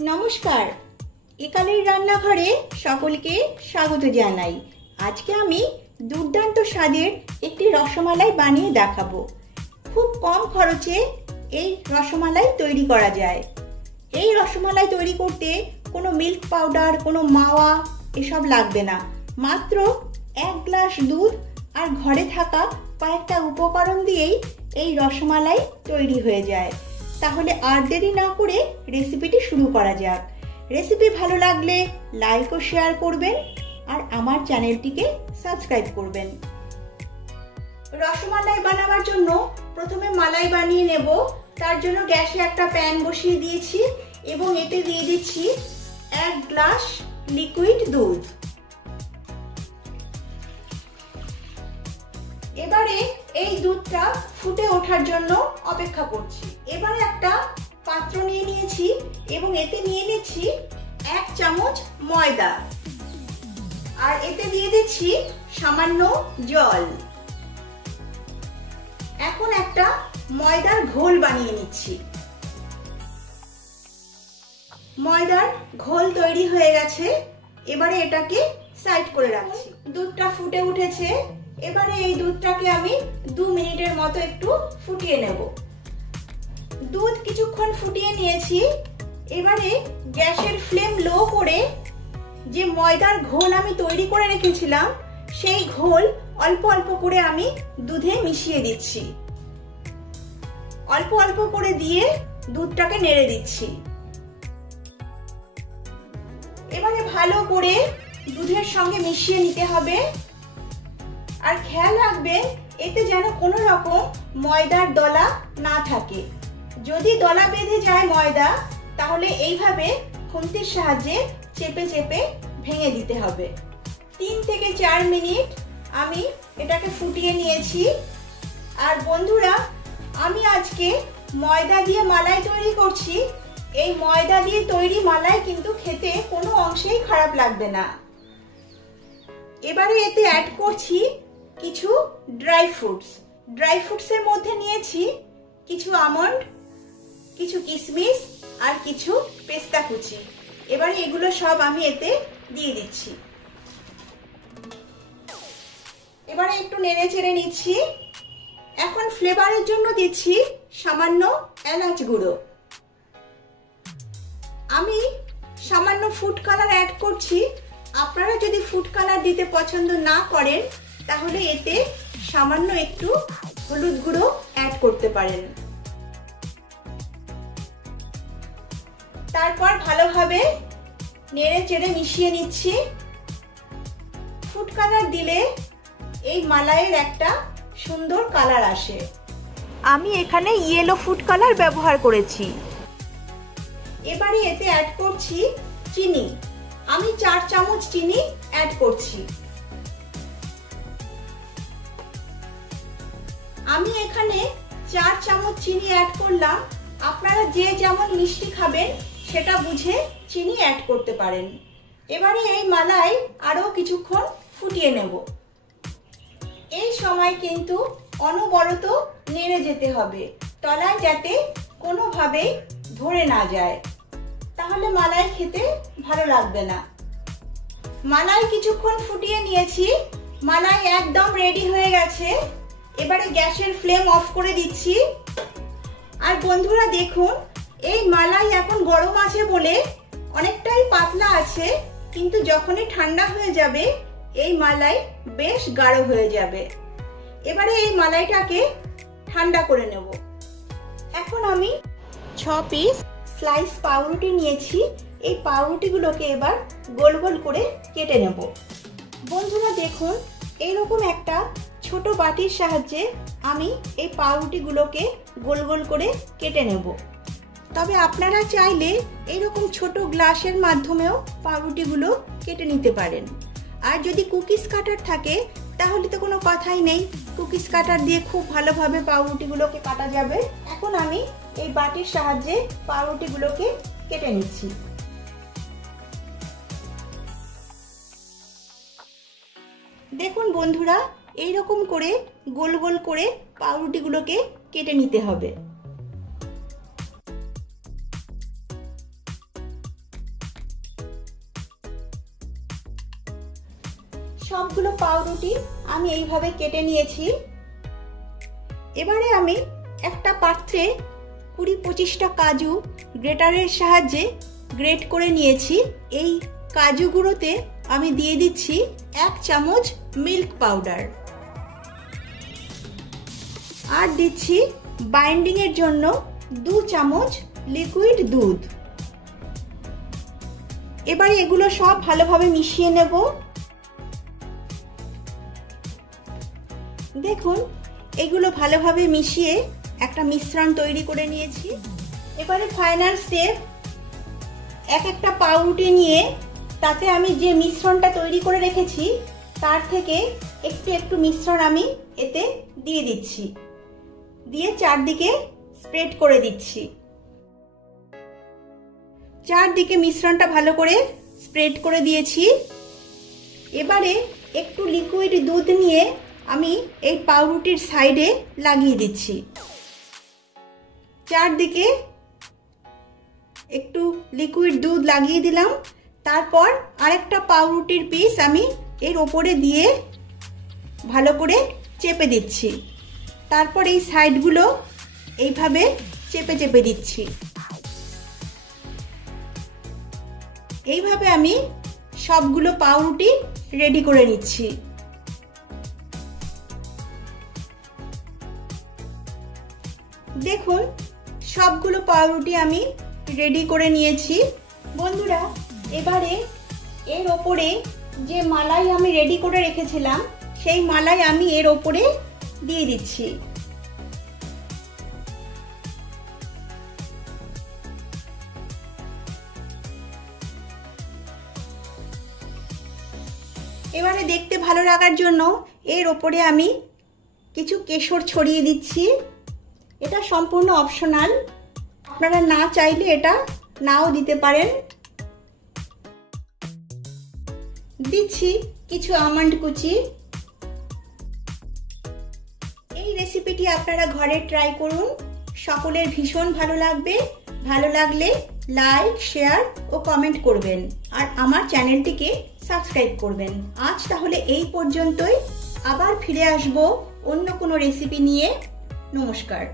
নমস্কার, একালের রান্নাঘরে সকলকে স্বাগত জানাই। আজকে আমি দুর্দান্ত স্বাদের একটি রসমালাই বানিয়ে দেখাবো। খুব কম খরচে এই রসমালাই তৈরি করা যায়। এই রসমালাই তৈরি করতে কোনো মিল্ক পাউডার, কোনো মাওয়া এসব লাগবে না। মাত্র 1 গ্লাস দুধ আর ঘরে থাকা কয়েকটা উপকরণ দিয়েই এই রসমালাই তৈরি হয়ে যায়। তাহলে আর দেরি না করে রেসিপিটি শুরু করা যাক। রেসিপি ভালো লাগলে লাইক ও শেয়ার করবেন আর আমার চ্যানেলটিকে সাবস্ক্রাইব করবেন। রসমালাই বানাবার জন্য প্রথমে মালাই বানিয়ে নেব। তার জন্য গ্যাসে একটা প্যান বসিয়ে দিয়েছি এবং এতে দিয়ে দিচ্ছি 1 গ্লাস লিকুইড দুধ। এবারে এই দুধটা ফুটে ওঠার জন্য অপেক্ষা করছি। এবারে একটা পাত্র নিয়ে নিয়েছি এবং এতে নিয়ে নিচ্ছি 1 চামচ ময়দা আর এতে দিয়ে দিচ্ছি সামান্য জল। এখন একটা ময়দার ঘোল বানিয়ে নিচ্ছি। ময়দার ঘোল তৈরি হয়ে গেছে, এবারে এটাকে সাইড করে রাখছি। দুধটা ফুটে উঠেছে, এবারে এই দুধটাকে আমি 2 মিনিটের মতো একটু ফুটিয়ে নেব। দুধ কিছুক্ষণ ফুটিয়ে নিয়েছি। এবারে গ্যাসের ফ্লেম লো করে যে ময়দার ঘোল আমি তৈরি করে রেখেছিলাম সেই ঘোল অল্প অল্প করে আমি দুধে মিশিয়ে দিচ্ছি। অল্প অল্প করে দিয়ে দুধটাকে নেড়ে দিচ্ছি। এবারে ভালো করে দুধের সঙ্গে মিশিয়ে নিতে হবে। আর খেয়াল রাখবেন এতে যেন কোনো রকম ময়দার দলা না থাকে। যদি দলা বেঁধে যায় ময়দা, তাহলে এইভাবে খুন্তির সাহায্যে চেপে চেপে ভেঙে দিতে হবে। 3 থেকে 4 মিনিট আমি এটাকে ফুটিয়ে নিয়েছি। আর বন্ধুরা, আমি আজকে ময়দা দিয়ে মালাই তৈরি করছি। এই ময়দা দিয়ে তৈরি মালাই কিন্তু খেতে কোনো অংশেই খারাপ লাগবে না। এবারে এতে অ্যাড করছি কিছু ড্রাই ফ্রুটসের মধ্যে নিয়েছি কিছু আমন্ড, কিছু কিশমিশ আর কিছু পেস্তা কুচি। এবারে এগুলো সব আমি এতে দিয়ে দিচ্ছি। এবারে একটু নেড়ে চেড়ে নিচ্ছি। এখন ফ্লেভারের জন্য দিচ্ছি সামান্য এলাচ গুঁড়ো। আমি সামান্য ফুড কালার অ্যাড করছি। আপনারা যদি ফুড কালার দিতে পছন্দ না করেন তাহলে এতে সামান্য একটু হলুদ গুঁড়ো অ্যাড করতে পারেন। তারপর ভালোভাবে নেড়ে চেড়ে মিশিয়ে নিচ্ছি। ফুড কালার দিলে এই মালাইয়ের একটা সুন্দর কালার আসে। আমি এখানে ইয়েলো ফুড কালার ব্যবহার করেছি। এবারে এতে অ্যাড করছি চিনি। আমি 4 চামচ চিনি অ্যাড করছি। আমি এখানে 4 চামচ চিনি অ্যাড করলাম। আপনারা যে যেমন মিষ্টি খাবেন সেটা বুঝে চিনি অ্যাড করতে পারেন। এবারে এই মালাই আরো কিছুক্ষণ ফুটিয়ে নেব। এই সময় কিন্তু অনবরত নেড়ে যেতে হবে, তলায় যাতে কোনোভাবে ধরে না যায়, তাহলে মালাই খেতে ভালো লাগবে না। মালাই কিছুক্ষণ ফুটিয়ে নিয়েছি। মালাই একদম রেডি হয়ে গেছে। এবারে গ্যাসের ফ্লেম অফ করে দিচ্ছি। আর বন্ধুরা দেখুন, এই মালাই এখন গরম আছে বলে অনেকটাই পাতলা আছে, কিন্তু যখনই ঠান্ডা হয়ে যাবে এই মালাই বেশ গাঢ় হয়ে যাবে। এবারে এই মালাইটাকে ঠান্ডা করে নেব। এখন আমি 6 পিস স্লাইস পাউরুটি নিয়েছি। এই পাউরুটিগুলোকে এবার গোল গোল করে কেটে নেব। বন্ধুরা দেখুন, এইরকম একটা ছোট বাটির সাহায্যে আমি এই পাউরুটিগুলোকে গোল গোল করে কেটে নেব। তবে আপনারা চাইলে এইরকম ছোট গ্লাসের মাধ্যমেও পাউরুটিগুলো কেটে নিতে পারেন। আর যদি কুকিজ কাটার থাকে তাহলে তো কোনো কথাই নেই, কুকিজ কাটার দিয়ে খুব ভালোভাবে পাউরুটিগুলোকে কাটা যাবে। এখন আমি এই বাটির সাহায্যে পাউরুটিগুলোকে কেটে নিচ্ছি। দেখুন বন্ধুরা, এইরকম করে গোল গোল করে পাউরুটিগুলোকে কেটে নিতে হবে। সবগুলো পাউরুটি আমি এইভাবে কেটে নিয়েছি। এবারে আমি একটা পাত্রে 20-25টা কাজু গ্রেটারের সাহায্যে গ্রেট করে নিয়েছি। এই কাজুগুলোতে আমি দিয়ে দিচ্ছি 1 চামচ মিল্ক পাউডার, আর দিচ্ছি বাইন্ডিং এর জন্য 2 চামচ লিকুইড দুধ। এবারে এগুলো সব ভালোভাবে মিশিয়ে নেব। দেখুন এগুলো ভালোভাবে মিশিয়ে একটা মিশ্রণ তৈরি করে নিয়েছি। এবারে ফাইনাল স্টেপ, একটা পাউরুটি নিয়ে তাতে আমি যে মিশ্রণটা তৈরি করে রেখেছি তার থেকে একটু একটু মিশ্রণ আমি এতে দিয়ে দিচ্ছি, দিয়ে চারদিকে স্প্রেড করে দিচ্ছি। চারদিকে মিশ্রণটা ভালো করে স্প্রেড করে দিয়েছি। এবারে একটু লিকুইড দুধ নিয়ে আমি এই পাউরুটির সাইডে লাগিয়ে দিচ্ছি। চারদিকে একটু লিকুইড দুধ লাগিয়ে দিলাম। তারপর আরেকটা পাউরুটির পিস আমি এর ওপরে দিয়ে ভালো করে চেপে দিচ্ছি। তারপর এই সাইডগুলো এইভাবে চেপে চেপে দিচ্ছি। এইভাবে আমি সবগুলো পাউরুটি রেডি করে নিচ্ছি। দেখুন সবগুলো পাউরুটি আমি রেডি করে নিয়েছি। বন্ধুরা, এবারে এর ওপরে যে মালাই আমি রেডি করে রেখেছিলাম সেই মালাই আমি এর ওপরে দিয়ে দিচ্ছি। এবারে দেখতে ভালো লাগার জন্য এর ওপরে আমি কিছু কেশর ছড়িয়ে দিচ্ছি। এটা সম্পূর্ণ অপশনাল, আপনারা না চাইলে এটা নাও দিতে পারেন। দিচ্ছি কিছু আমন্ড কুচি। এই রেসিপিটি আপনারা ঘরে ট্রাই করুন, সকলের ভীষণ ভালো লাগবে। ভালো লাগলে লাইক, শেয়ার ও কমেন্ট করবেন, আর আমার চ্যানেলটিকে সাবস্ক্রাইব করবেন। আজ তাহলে এই পর্যন্তই, আবার ফিরে আসবো অন্য কোনো রেসিপি নিয়ে। নমস্কার।